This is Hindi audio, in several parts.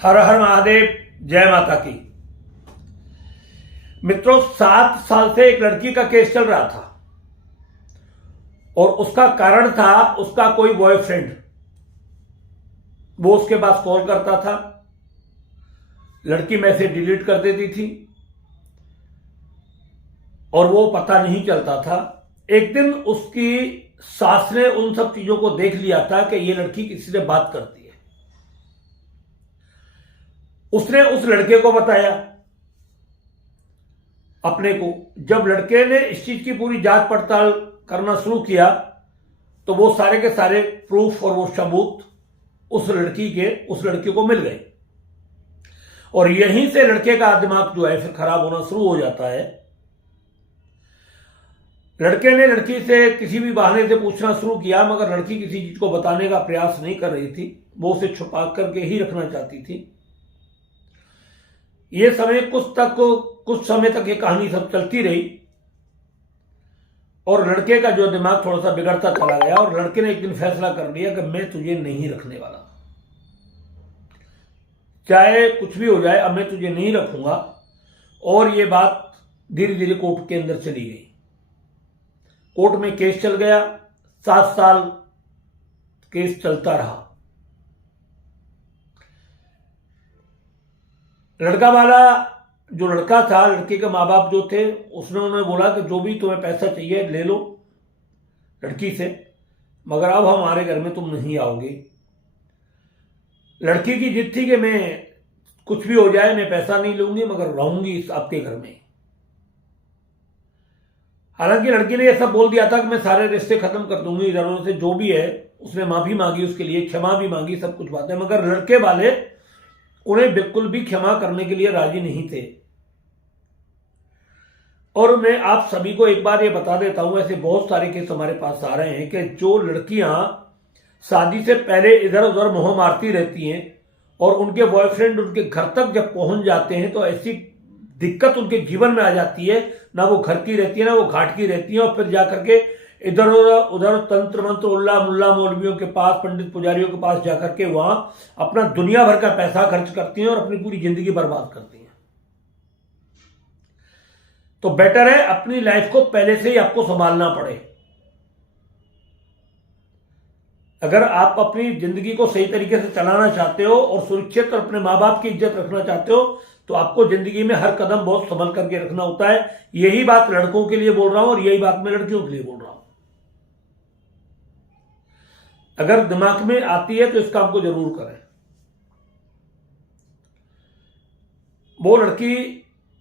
हर हर महादेव, जय माता की। मित्रों, 7 साल से एक लड़की का केस चल रहा था और उसका कारण था उसका कोई बॉयफ्रेंड। वो उसके पास कॉल करता था, लड़की मैसेज डिलीट कर देती थी और वो पता नहीं चलता था। एक दिन उसकी सास ने उन सब चीजों को देख लिया था कि ये लड़की किसी से बात करती है। उसने उस लड़के को बताया अपने को। जब लड़के ने इस चीज की पूरी जांच पड़ताल करना शुरू किया तो वो सारे के सारे प्रूफ और वो सबूत उस लड़की को मिल गए और यहीं से लड़के का दिमाग जो है फिर खराब होना शुरू हो जाता है। लड़के ने लड़की से किसी भी बहाने से पूछना शुरू किया, मगर लड़की किसी चीज को बताने का प्रयास नहीं कर रही थी। वो उसे छुपा करके ही रखना चाहती थी। ये समय कुछ समय तक ये कहानी सब चलती रही और लड़के का जो दिमाग थोड़ा सा बिगड़ता चला गया और लड़के ने एक दिन फैसला कर लिया कि मैं तुझे नहीं रखने वाला, चाहे कुछ भी हो जाए, अब मैं तुझे नहीं रखूंगा। और ये बात धीरे धीरे कोर्ट के अंदर चली गई। कोर्ट में केस चल गया, 7 साल केस चलता रहा। लड़का वाला जो लड़का था, लड़के के माँ बाप जो थे, उसने उन्हें बोला कि जो भी तुम्हें पैसा चाहिए ले लो लड़की से, मगर अब हमारे घर में तुम नहीं आओगे। लड़की की जिद थी कि मैं कुछ भी हो जाए मैं पैसा नहीं लूंगी, मगर रहूंगी आपके घर में। हालांकि लड़की ने यह सब बोल दिया था कि मैं सारे रिश्ते खत्म कर दूंगी, इधर से जो भी है। उसने माफी मांगी, उसके लिए क्षमा भी मांगी, सब कुछ बातें, मगर लड़के वाले उन्हें बिल्कुल भी क्षमा करने के लिए राजी नहीं थे। और मैं आप सभी को एक बार ये बता देता हूं, ऐसे बहुत सारे केस हमारे पास आ रहे हैं कि जो लड़कियां शादी से पहले इधर उधर मोह मारती रहती हैं और उनके बॉयफ्रेंड उनके घर तक जब पहुंच जाते हैं तो ऐसी दिक्कत उनके जीवन में आ जाती है, ना वो घर की रहती है ना वो घाट की रहती है। और फिर जाकर के इधर उधर तंत्र मंत्र उल्ला मुल्ला मौलवियों के पास, पंडित पुजारियों के पास जाकर के वहां अपना दुनिया भर का पैसा खर्च करती हैं और अपनी पूरी जिंदगी बर्बाद करती हैं। तो बेटर है अपनी लाइफ को पहले से ही आपको संभालना पड़े। अगर आप अपनी जिंदगी को सही तरीके से चलाना चाहते हो और सुरक्षित और अपने मां बाप की इज्जत रखना चाहते हो तो आपको जिंदगी में हर कदम बहुत संभल करके रखना होता है। यही बात लड़कों के लिए बोल रहा हूं और यही बात मैं लड़कियों के लिए बोल रहा हूं। अगर दिमाग में आती है तो इस काम को जरूर करें। वो लड़की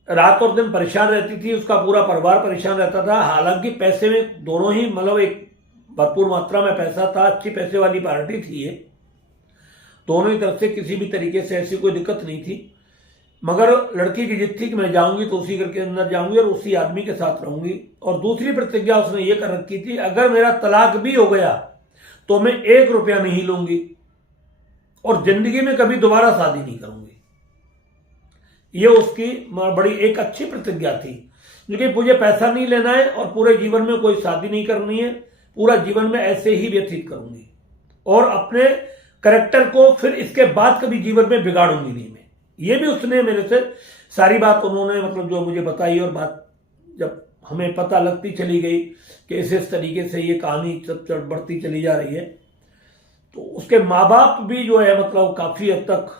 रात और दिन परेशान रहती थी, उसका पूरा परिवार परेशान रहता था। हालांकि पैसे में दोनों ही, मतलब एक भरपूर मात्रा में पैसा था, अच्छी पैसे वाली पार्टी थी ये, दोनों ही तरफ से किसी भी तरीके से ऐसी कोई दिक्कत नहीं थी। मगर लड़की की जिद थी कि मैं जाऊंगी तो उसी घर के अंदर जाऊंगी और उसी आदमी के साथ रहूंगी। और दूसरी प्रतिज्ञा उसने ये कर रखी थी, अगर मेरा तलाक भी हो गया तो मैं 1 रुपया नहीं लूंगी और जिंदगी में कभी दोबारा शादी नहीं करूंगी। ये उसकी बड़ी एक अच्छी प्रतिज्ञा थी, क्योंकि मुझे पैसा नहीं लेना है और पूरे जीवन में कोई शादी नहीं करनी है, पूरा जीवन में ऐसे ही व्यतीत करूंगी और अपने कैरेक्टर को फिर इसके बाद कभी जीवन में बिगाड़ूंगी नहीं मैं। ये भी उसने मेरे से सारी बात उन्होंने, मतलब जो मुझे बताई, और बात जब हमें पता लगती चली गई कि इस तरीके से ये कहानी सब बढ़ती चली जा रही है तो उसके माँ बाप भी जो है मतलब काफी हद तक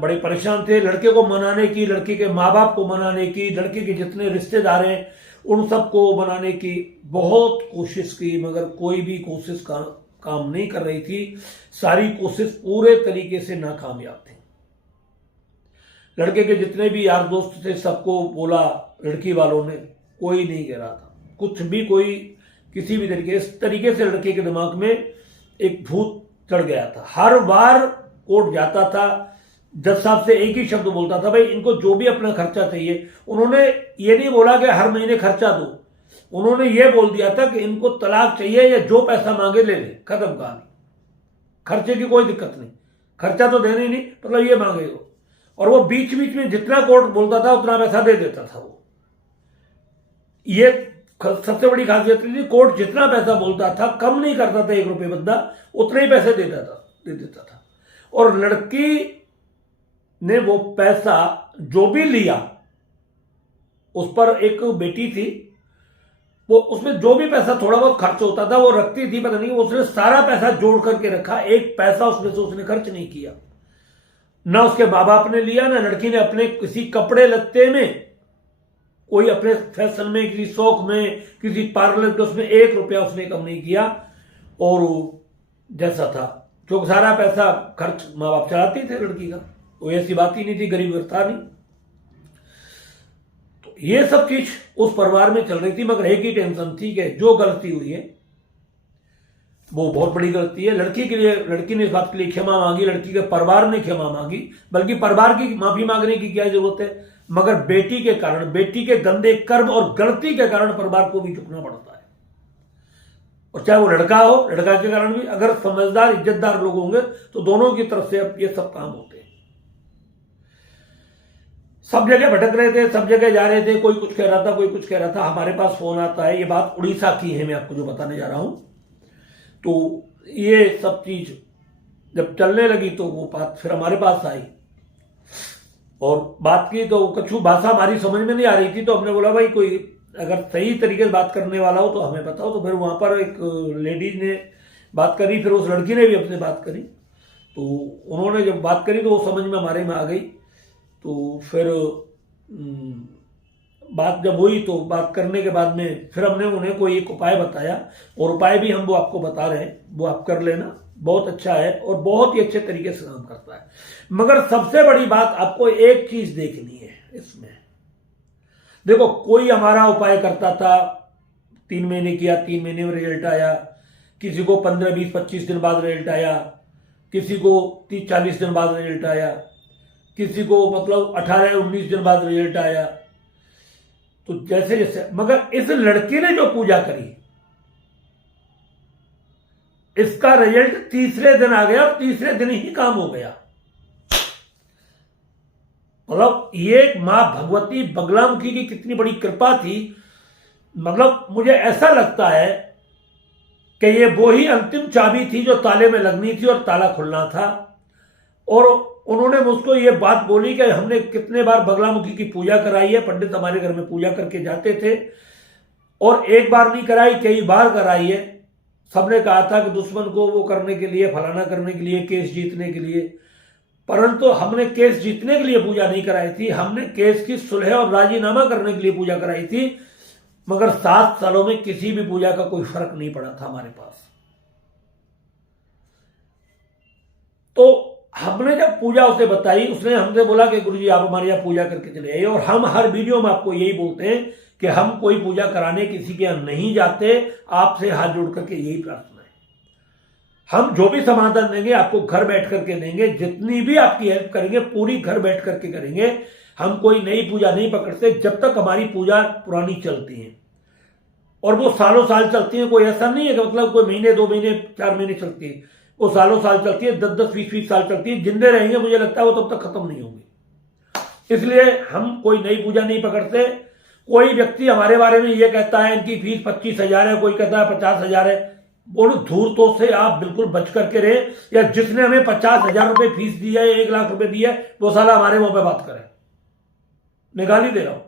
बड़े परेशान थे। लड़के को मनाने की, लड़के के माँ बाप को मनाने की, लड़के के जितने रिश्तेदार हैं उन सबको मनाने की बहुत कोशिश की, मगर कोई भी कोशिश काम नहीं कर रही थी। सारी कोशिश पूरे तरीके से नाकामयाब थी। लड़के के जितने भी यार दोस्त थे सबको बोला लड़की वालों ने, कोई नहीं कह रहा था कुछ भी, कोई किसी भी तरीके। इस तरीके से लड़के के दिमाग में एक भूत चढ़ गया था। हर बार कोर्ट जाता था, जज साहब से एक ही शब्द बोलता था, भाई इनको जो भी अपना खर्चा चाहिए। उन्होंने ये नहीं बोला कि हर महीने खर्चा दो, उन्होंने ये बोल दिया था कि इनको तलाक चाहिए या जो पैसा मांगे ले ले, खत्म कहानी। खर्चे की कोई दिक्कत नहीं, खर्चा तो देना ही नहीं, मतलब ये मांगेगा। और वो बीच बीच में जितना कोर्ट बोलता था उतना पैसा दे देता था वो। ये सबसे बड़ी खासियत थी, कोर्ट जितना पैसा बोलता था कम नहीं करता था, 1 रुपये बंदा उतने ही पैसे दे देता था। और लड़की ने वो पैसा जो भी लिया, उस पर एक बेटी थी, वो उसमें जो भी पैसा थोड़ा बहुत खर्च होता था वो रखती थी, पता नहीं उसने सारा पैसा जोड़ करके रखा, एक पैसा उसमें से उसने खर्च नहीं किया। ना उसके माँ बाप ने लिया, ना लड़की ने अपने किसी कपड़े लत्ते में, कोई अपने फैशन में, किसी शौक में, किसी पार्लर के उसमें 1 रुपया उसने कम नहीं किया। और जैसा था जो सारा पैसा खर्च माँ बाप चलाते थे लड़की का, कोई ऐसी बात ही नहीं थी, गरीब घर था नहीं। तो ये सब चीज उस परिवार में चल रही थी, मगर एक ही टेंशन थी कि जो गलती हुई है वो बहुत बड़ी गलती है। लड़की के लिए, लड़की ने इस बात के लिए क्षमा मांगी, लड़की के परिवार ने क्षमा मांगी, बल्कि परिवार की माफी मांगने की क्या जरूरत है, मगर बेटी के कारण, बेटी के गंदे कर्म और गलती के कारण परिवार को भी झुकना पड़ता है। और चाहे वो लड़का हो, लड़का के कारण भी, अगर समझदार इज्जतदार लोग होंगे तो दोनों की तरफ से अब ये सब काम होते हैं। सब जगह भटक रहे थे, सब जगह जा रहे थे, कोई कुछ कह रहा था, कोई कुछ कह रहा था। हमारे पास फोन आता है, ये बात उड़ीसा की है, मैं आपको जो बताने जा रहा हूं। तो ये सब चीज जब चलने लगी तो वो बात फिर हमारे पास आई और बात की, तो कछु भाषा हमारी समझ में नहीं आ रही थी। तो हमने बोला भाई कोई अगर सही तरीके से बात करने वाला हो तो हमें बताओ। तो फिर वहां पर एक लेडीज ने बात करी, फिर उस लड़की ने भी अपने बात करी। तो उन्होंने जब बात करी तो वो समझ में हमारे में आ गई। तो फिर बात जब हुई तो बात करने के बाद में फिर हमने उन्हें कोई एक उपाय बताया, और उपाय भी हम वो आपको बता रहे हैं, वो आप कर लेना, बहुत अच्छा है और बहुत ही अच्छे तरीके से काम करता है। मगर सबसे बड़ी बात आपको एक चीज देखनी है इसमें। देखो, कोई हमारा उपाय करता था, 3 महीने किया, 3 महीने में रिजल्ट आया, किसी को 15, 20, 25 दिन बाद रिजल्ट आया, किसी को 30, 40 दिन बाद रिजल्ट आया, किसी को मतलब 18, 19 दिन बाद रिजल्ट आया। तो जैसे जैसे, मगर इस लड़की ने जो पूजा करी, इसका रिजल्ट तीसरे दिन आ गया और तीसरे दिन ही काम हो गया। मतलब ये मां भगवती बगलामुखी की कितनी बड़ी कृपा थी। मतलब मुझे ऐसा लगता है कि ये वो ही अंतिम चाबी थी जो ताले में लगनी थी और ताला खुलना था। और उन्होंने मुझको ये बात बोली कि हमने कितने बार बगलामुखी की पूजा कराई है, पंडित हमारे घर में पूजा करके जाते थे, और एक बार नहीं कराई, कई बार कराई है। सबने कहा था कि दुश्मन को वो करने के लिए, फलाना करने के लिए, केस जीतने के लिए, परंतु हमने केस जीतने के लिए पूजा नहीं कराई थी, हमने केस की सुलह और राजीनामा करने के लिए पूजा कराई थी। मगर 7 सालों में किसी भी पूजा का कोई फर्क नहीं पड़ा था हमारे पास। तो हमने जब पूजा उसे बताई, उसने हमसे बोला कि गुरुजी आप हमारे यहाँ पूजा करके चले आइए। और हम हर वीडियो में आपको यही बोलते हैं कि हम कोई पूजा कराने किसी के यहाँ नहीं जाते, आपसे हाथ जोड़ करके यही प्रार्थना है। हम जो भी समाधान देंगे आपको घर बैठ करके देंगे, जितनी भी आपकी हेल्प करेंगे पूरी घर बैठ करके करेंगे। हम कोई नई पूजा नहीं पकड़ते जब तक हमारी पूजा पुरानी चलती है, और वो सालों साल चलती है। कोई ऐसा नहीं है कि मतलब कोई महीने, 2 महीने, 4 महीने चलती है, वो सालों साल चलती है, 10-10, 20-20 साल चलती है। जिंदे रहेंगे मुझे लगता है वो तब तक खत्म नहीं होंगी। इसलिए हम कोई नई पूजा नहीं पकड़ते। कोई व्यक्ति हमारे बारे में ये कहता है इनकी फीस 25,000 है, कोई कहता है 50,000 है, उन धूर्तों से आप बिल्कुल बच करके रहे। या जिसने हमें 50,000 रुपए फीस दी है, 1 लाख रुपए दी है, वो साला हमारे मुंह पे बात करे, निकाली दे रहा हूं।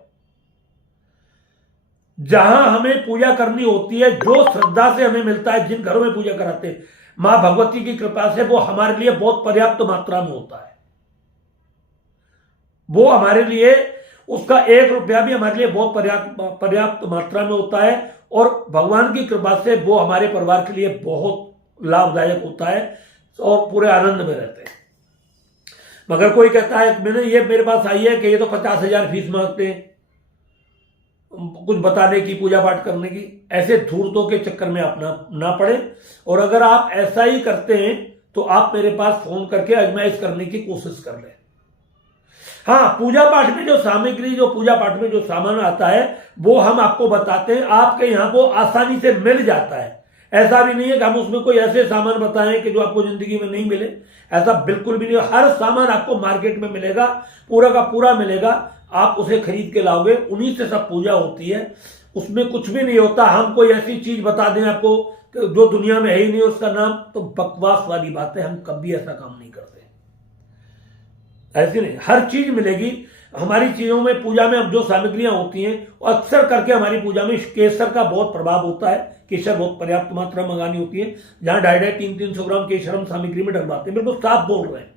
जहां हमें पूजा करनी होती है, जो श्रद्धा से हमें मिलता है, जिन घरों में पूजा कराते हैं मां भगवती की कृपा से, वो हमारे लिए बहुत पर्याप्त मात्रा में होता है। वो हमारे लिए, उसका 1 रुपया भी हमारे लिए बहुत पर्याप्त मात्रा में होता है। और भगवान की कृपा से वो हमारे परिवार के लिए बहुत लाभदायक होता है और पूरे आनंद में रहते हैं। मगर कोई कहता है मैंने ये मेरे पास आई है कि ये तो 50,000 फीस मांगते हैं कुछ बताने की, पूजा पाठ करने की। ऐसे धूर्तों के चक्कर में आप ना पड़े। और अगर आप ऐसा ही करते हैं तो आप मेरे पास फोन करके आजमाइश करने की कोशिश कर लें। हाँ, पूजा पाठ में जो सामग्री, जो पूजा पाठ में जो सामान आता है वो हम आपको बताते हैं, आपके यहां को आसानी से मिल जाता है। ऐसा भी नहीं है कि हम उसमें कोई ऐसे सामान बताएं कि जो आपको जिंदगी में नहीं मिले, ऐसा बिल्कुल भी नहीं। हर सामान आपको मार्केट में मिलेगा, पूरा का पूरा मिलेगा, आप उसे खरीद के लाओगे, उन्हीं से सब पूजा होती है। उसमें कुछ भी नहीं होता। हम कोई ऐसी चीज बता दें आपको जो दुनिया में है ही नहीं उसका नाम, तो बकवास वाली बात है, हम कभी ऐसा काम नहीं करते। ऐसी नहीं, हर चीज मिलेगी हमारी चीजों में। पूजा में अब जो सामग्रियां होती हैं वो अक्सर करके हमारी पूजा में केसर का बहुत प्रभाव होता है। केसर बहुत पर्याप्त मात्रा में मंगानी होती है, जहां 250-300 ग्राम केसर हम सामग्री में डलवाते हैं। बिल्कुल साफ बोल रहे हैं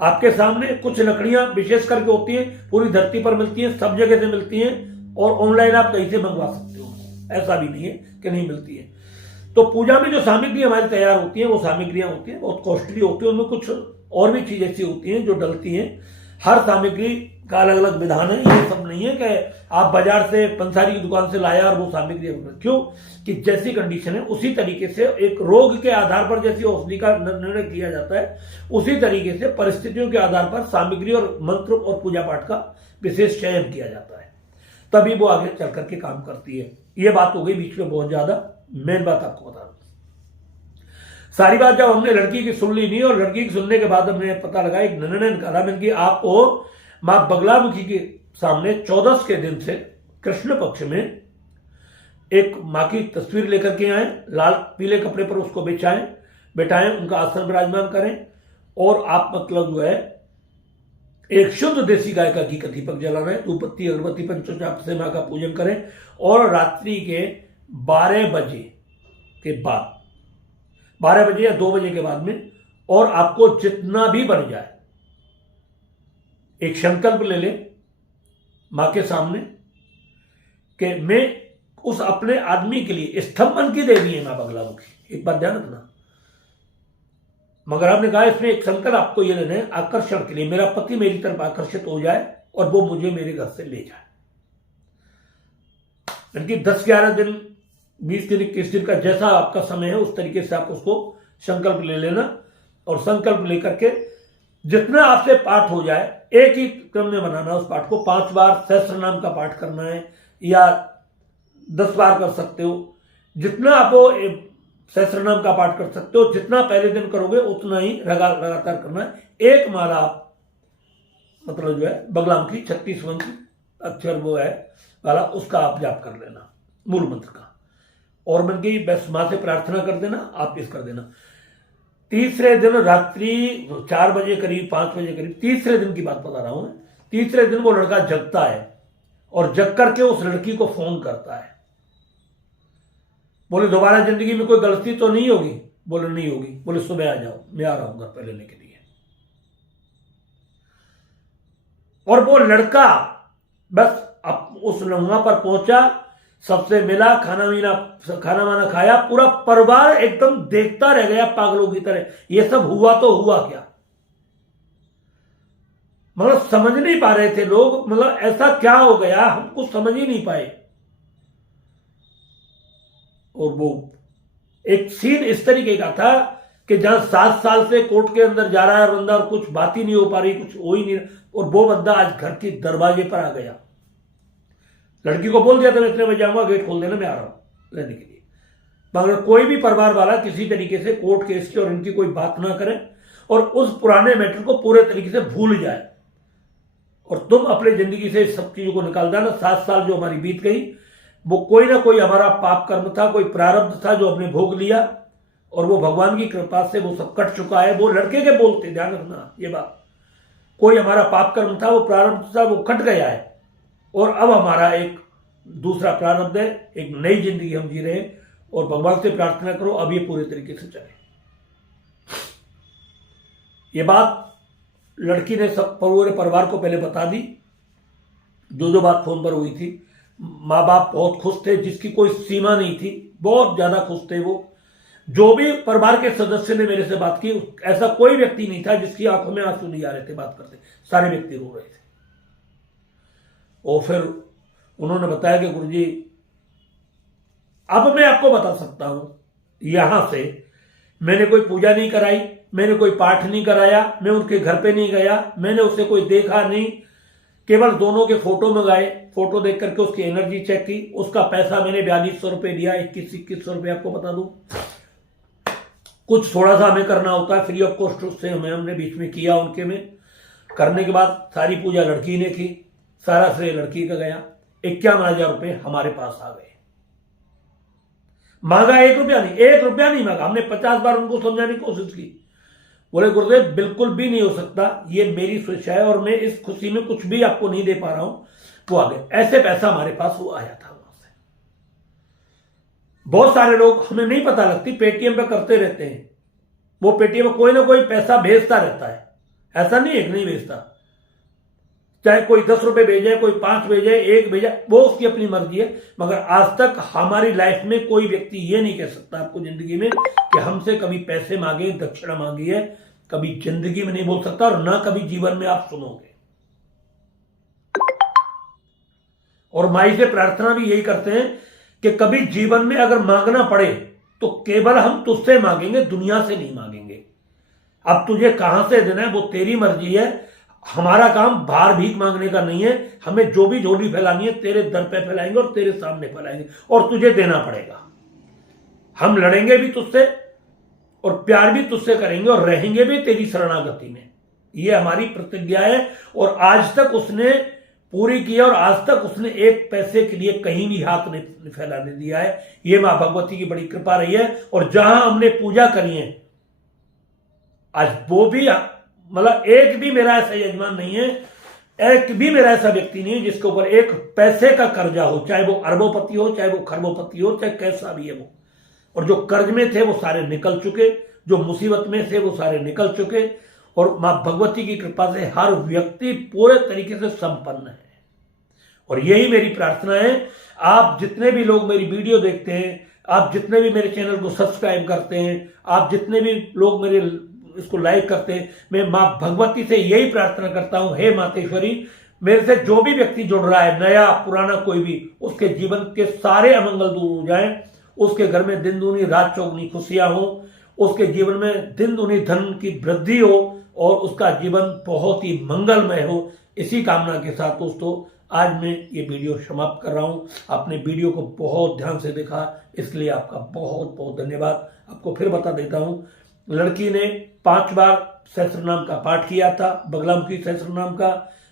आपके सामने। कुछ लकड़ियां विशेष करके होती हैं, पूरी धरती पर मिलती हैं, सब जगह से मिलती हैं, और ऑनलाइन आप कहीं से मंगवा सकते हो, ऐसा भी नहीं है कि नहीं मिलती है। तो पूजा में जो सामग्री हमारी तैयार होती है वो सामग्रियां होती हैं बहुत कॉस्टली होती है। उनमें कुछ और भी चीज ऐसी होती हैं जो डलती हैं। हर सामग्री का अलग अलग विधान है। ये सब नहीं है कि आप बाजार से पंसारी की दुकान से लाया और वो सामग्री, क्यों कि जैसी कंडीशन है उसी तरीके से एक रोग के आधार पर जैसी औषधि का निर्णय किया जाता है, उसी तरीके से परिस्थितियों के आधार पर सामग्री और मंत्र और पूजा पाठ का विशेष चयन किया जाता है, तभी वो आगे चल करके काम करती है। ये बात हो गई बीच में बहुत ज्यादा। मेन बात आपको बता दूं, सारी बात जब हमने लड़की की सुन ली नहीं, और लड़की की सुनने के बाद हमने पता लगा, एक निर्णय निकाला मैंने कि आपको मां बगलामुखी के सामने 14 के दिन से कृष्ण पक्ष में एक मां की तस्वीर लेकर के आए, लाल पीले कपड़े पर उसको बिठाएं, उनका आसन विराजमान करें, और आप मतलब जो है एक शुद्ध देसी गाय का घी का दीपक जलाना है, धूपबत्ती अगरबत्ती पंचोपचार से मां का पूजन करें, और रात्रि के 12 बजे के बाद, 12 बजे या 2 बजे के बाद में, और आपको जितना भी बन जाए एक संकल्प ले ले मां के सामने कि मैं उस अपने आदमी के लिए, स्तंभन की देवी है मां बगलामुखी, एक बात ध्यान रखना। मगर आपने कहा इसमें एक संकल्प आपको ये लेना है, आकर्षण के लिए, मेरा पति मेरी तरफ आकर्षित हो जाए और वो मुझे मेरे घर से ले जाए। यानी कि 10-11 दिन, 20 दिन, 21 दिन का जैसा आपका समय है उस तरीके से आप उसको संकल्प ले लेना, और संकल्प लेकर के जितना आपसे पाठ हो जाए एक ही क्रम में बनाना। उस पाठ को 5 बार सहस्त्र नाम का पाठ करना है, या 10 बार कर सकते हो, जितना आप सहस्त्र नाम का पाठ कर सकते हो। जितना पहले दिन करोगे उतना ही लगातार करना है। एक माला आप मतलब जो है बगलामुखी 36 मंत्र अक्षर वो है वाला, उसका आप जाप कर लेना, मूल मंत्र का, और मन की बस मां से प्रार्थना कर देना, आप इस कर देना। तीसरे दिन रात्रि 4 बजे करीब, 5 बजे करीब, तीसरे दिन की बात बता रहा हूं मैं, तीसरे दिन वो लड़का जगता है, और जग करके उस लड़की को फोन करता है, बोले दोबारा जिंदगी में कोई गलती तो नहीं होगी? बोले नहीं होगी। बोले सुबह आ जाओ, मैं आ रहा हूं घर पे लेने के लिए। और वो लड़का बस अब उस लम्हा पर पहुंचा, सबसे मिला, खाना वाना खाया, पूरा परिवार एकदम देखता रह गया पागलों की तरह, ये सब हुआ तो हुआ क्या। मतलब समझ नहीं पा रहे थे लोग, मतलब ऐसा क्या हो गया, हम कुछ समझ ही नहीं पाए। और वो एक सीन इस तरीके का था कि जहां 7 साल से कोर्ट के अंदर जा रहा है बंदा, और कुछ बात ही नहीं हो पा रही, कुछ हो ही नहीं, और वो बंदा आज घर के दरवाजे पर आ गया। लड़की को बोल दिया था मैं इतने बजे आऊंगा, गेट खोल देना, मैं आ रहा हूं लेने के लिए। मगर कोई भी परिवार वाला किसी तरीके से कोर्ट केस की और इनकी कोई बात ना करे, और उस पुराने मैटर को पूरे तरीके से भूल जाए, और तुम अपनी जिंदगी से सब चीजों को निकाल देना। 7 साल जो हमारी बीत गई, वो कोई ना कोई हमारा पाप कर्म था, कोई प्रारब्ध था जो हमने भोग लिया, और वो भगवान की कृपा से वो सब कट चुका है। वो लड़के के बोलते, ध्यान रखना ये बात, कोई हमारा पाप कर्म था, वो प्रारब्ध था, वो कट गया है, और अब हमारा एक दूसरा प्रारब्ध है, एक नई जिंदगी हम जी रहे हैं। और भगवान से प्रार्थना करो अब ये पूरे तरीके से चले। ये बात लड़की ने सब पूरे परिवार को पहले बता दी, जो बात फोन पर हुई थी। माँ बाप बहुत खुश थे, जिसकी कोई सीमा नहीं थी, बहुत ज्यादा खुश थे वो। जो भी परिवार के सदस्य ने मेरे से बात की, ऐसा कोई व्यक्ति नहीं था जिसकी आंखों में आंसू नहीं आ रहे थे बात करते, सारे व्यक्ति रो रहे थे। और फिर उन्होंने बताया कि गुरुजी अब मैं आपको बता सकता हूं, यहां से मैंने कोई पूजा नहीं कराई, मैंने कोई पाठ नहीं कराया, मैं उनके घर पे नहीं गया, मैंने उसे कोई देखा नहीं, केवल दोनों के फोटो मंगाए, फोटो देख करके उसकी एनर्जी चेक की, उसका पैसा मैंने 4200 रुपये दिया, 2100 रुपये आपको बता दूं। कुछ थोड़ा सा हमें करना होता है फ्री ऑफ कॉस्ट, उससे हमने बीच में किया उनके में। करने के बाद सारी पूजा लड़की ने की, सारा श्रेय लड़की का गया। 51,000 रुपये हमारे पास आ गए। मांगा 1 रुपया नहीं, 1 रुपया नहीं मांगा, हमने 50 बार उनको समझाने की कोशिश की। बोले गुरुदेव बिल्कुल भी नहीं हो सकता, ये मेरी स्वेच्छा है और मैं इस खुशी में कुछ भी आपको नहीं दे पा रहा हूं। वो आ गए, ऐसे पैसा हमारे पास वो आया था वहां से। बहुत सारे लोग, हमें नहीं पता लगती, पेटीएम पे करते रहते हैं, वो पेटीएम में कोई ना कोई पैसा भेजता रहता है, ऐसा नहीं है कि नहीं भेजता। चाहे कोई 10 रुपए भेजे, कोई 5 भेजे, 1 भेजा, वो उसकी अपनी मर्जी है। मगर आज तक हमारी लाइफ में कोई व्यक्ति ये नहीं कह सकता आपको जिंदगी में कि हमसे कभी पैसे मांगे, दक्षिणा मांगी है, कभी जिंदगी में नहीं बोल सकता, और ना कभी जीवन में आप सुनोगे। और माई से प्रार्थना भी यही करते हैं कि कभी जीवन में अगर मांगना पड़े तो केवल हम तुझसे मांगेंगे, दुनिया से नहीं मांगेंगे। अब तुझे कहां से देना है वो तेरी मर्जी है, हमारा काम बाहर भीख मांगने का नहीं है। हमें जो भी झोली फैलानी है तेरे दर पे फैलाएंगे और तेरे सामने फैलाएंगे, और तुझे देना पड़ेगा। हम लड़ेंगे भी तुझसे और प्यार भी तुझसे करेंगे और रहेंगे भी तेरी शरणागति में। ये हमारी प्रतिज्ञा है, और आज तक उसने पूरी की है, और आज तक उसने एक पैसे के लिए कहीं भी हाथ नहीं फैलाने दिया है। ये मां भगवती की बड़ी कृपा रही है। और जहां हमने पूजा करी है, आज वो भी, मतलब एक भी मेरा ऐसा यजमान नहीं है, एक भी मेरा ऐसा व्यक्ति नहीं है जिसके ऊपर एक पैसे का कर्जा हो, चाहे वो अरबोपति हो, चाहे वो खरबोपति हो, चाहे कैसा भी है वो। और जो कर्ज में थे वो सारे निकल चुके, जो मुसीबत में थे वो सारे निकल चुके, और मां भगवती की कृपा से हर व्यक्ति पूरे तरीके से संपन्न है। और यही मेरी प्रार्थना है, आप जितने भी लोग मेरी वीडियो देखते हैं, आप जितने भी मेरे चैनल को सब्सक्राइब करते हैं, आप जितने भी लोग मेरे इसको लाइक करते हैं, मैं मां भगवती से यही प्रार्थना करता हूं, हे मातेश्वरी, मेरे से जो भी व्यक्ति जुड़ रहा है, नया पुराना कोई भी, उसके जीवन के सारे अमंगल दूर हो जाएं, उसके घर में दिन दूनी रात चौगुनी खुशियां हो, उसके जीवन में दिन दूनी धन की वृद्धि हो, और उसका जीवन बहुत ही मंगलमय हो। इसी कामना के साथ दोस्तों आज मैं ये वीडियो समाप्त कर रहा हूं। आपने वीडियो को बहुत ध्यान से देखा, इसलिए आपका बहुत बहुत धन्यवाद। आपको फिर बता देता हूं, लड़की ने 5 बार सहस्त्रनाम का पाठ किया था, बगलामुखी सहस्त्रनाम का,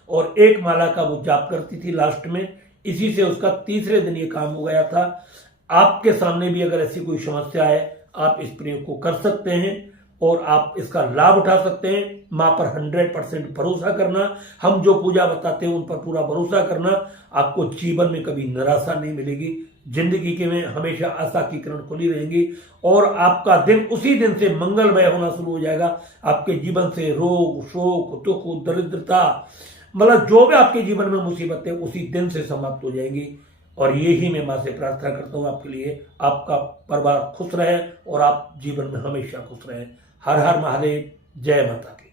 और 1 माला का वो जाप करती थी लास्ट में। इसी से उसका तीसरे दिन ये काम हो गया था। आपके सामने भी अगर ऐसी कोई समस्या है, आप इस प्रयोग को कर सकते हैं और आप इसका लाभ उठा सकते हैं। मां पर 100% भरोसा करना, हम जो पूजा बताते हैं उन पर पूरा भरोसा करना, आपको जीवन में कभी निराशा नहीं मिलेगी। जिंदगी के में हमेशा आशा की किरण खुली रहेंगी, और आपका दिन उसी दिन से मंगलमय होना शुरू हो जाएगा। आपके जीवन से रोग, शोक, दुख, दरिद्रता, मतलब जो भी आपके जीवन में मुसीबतें उसी दिन से समाप्त हो जाएंगी। और यही मैं मां से प्रार्थना करता हूं आपके लिए, आपका परिवार खुश रहे और आप जीवन में हमेशा खुश रहें। हर हर महादेव, जय माता की।